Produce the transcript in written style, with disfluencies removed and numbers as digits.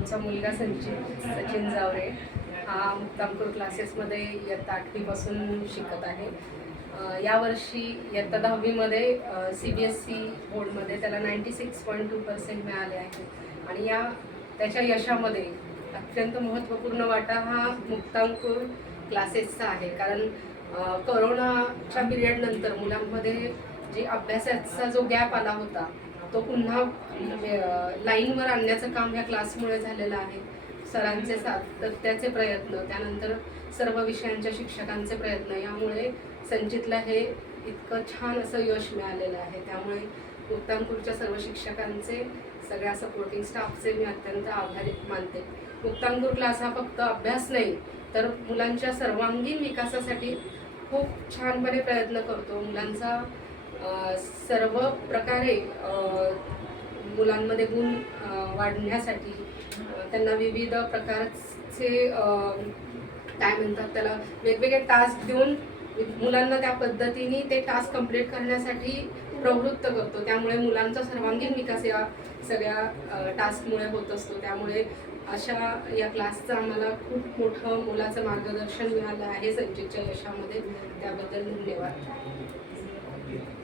आमचा मुलगा सचिन जावरे हा मुक्तामपूर क्लासेसमध्ये इयत्ता 8वीपासून शिकत आहे. यावर्षी इयत्ता 10वीमध्ये CBSE बोर्डमध्ये त्याला 96.2% मिळाले आहे आणि त्याच्या यशामध्ये अत्यंत महत्त्वपूर्ण वाटा हा मुक्तामपूर क्लासेसचा आहे. कारण कोरोनाच्या पिरियडनंतर मुलांमध्ये जे अभ्यासाचा जो गॅप आला होता तो पुन्हा लाईनवर आणण्याचं काम ह्या क्लासमुळे झालेलं आहे. सरांचे सातत्याचे प्रयत्न, त्यानंतर सर्व विषयांच्या शिक्षकांचे प्रयत्न यामुळे संचितला हे इतकं छान असं यश मिळालेलं आहे. त्यामुळे मुक्तामपूरच्या सर्व शिक्षकांचे, सगळ्या सपोर्टिंग स्टाफचे मी अत्यंत आभारी मानते. मुक्तामपूर क्लास हा फक्त अभ्यास नाही तर मुलांच्या सर्वांगीण विकासासाठी खूप छानपणे प्रयत्न करतो. मुलांचा सर्व प्रकारे मुलांमध्ये गुण वाढण्यासाठी त्यांना विविध प्रकारचे काय म्हणतात त्याला वेगवेगळे टास्क देऊन मुलांना त्या पद्धतीने ते टास्क कंप्लीट करण्यासाठी प्रवृत्त करतो. त्यामुळे मुलांचा सर्वांगीण विकास या सगळ्या टास्कमुळे होत असतो. त्यामुळे अशा या क्लासचं आम्हाला खूप मोठं मुलाचं मार्गदर्शन मिळालं आहे संचितच्या यशामध्ये. त्याबद्दल धन्यवाद.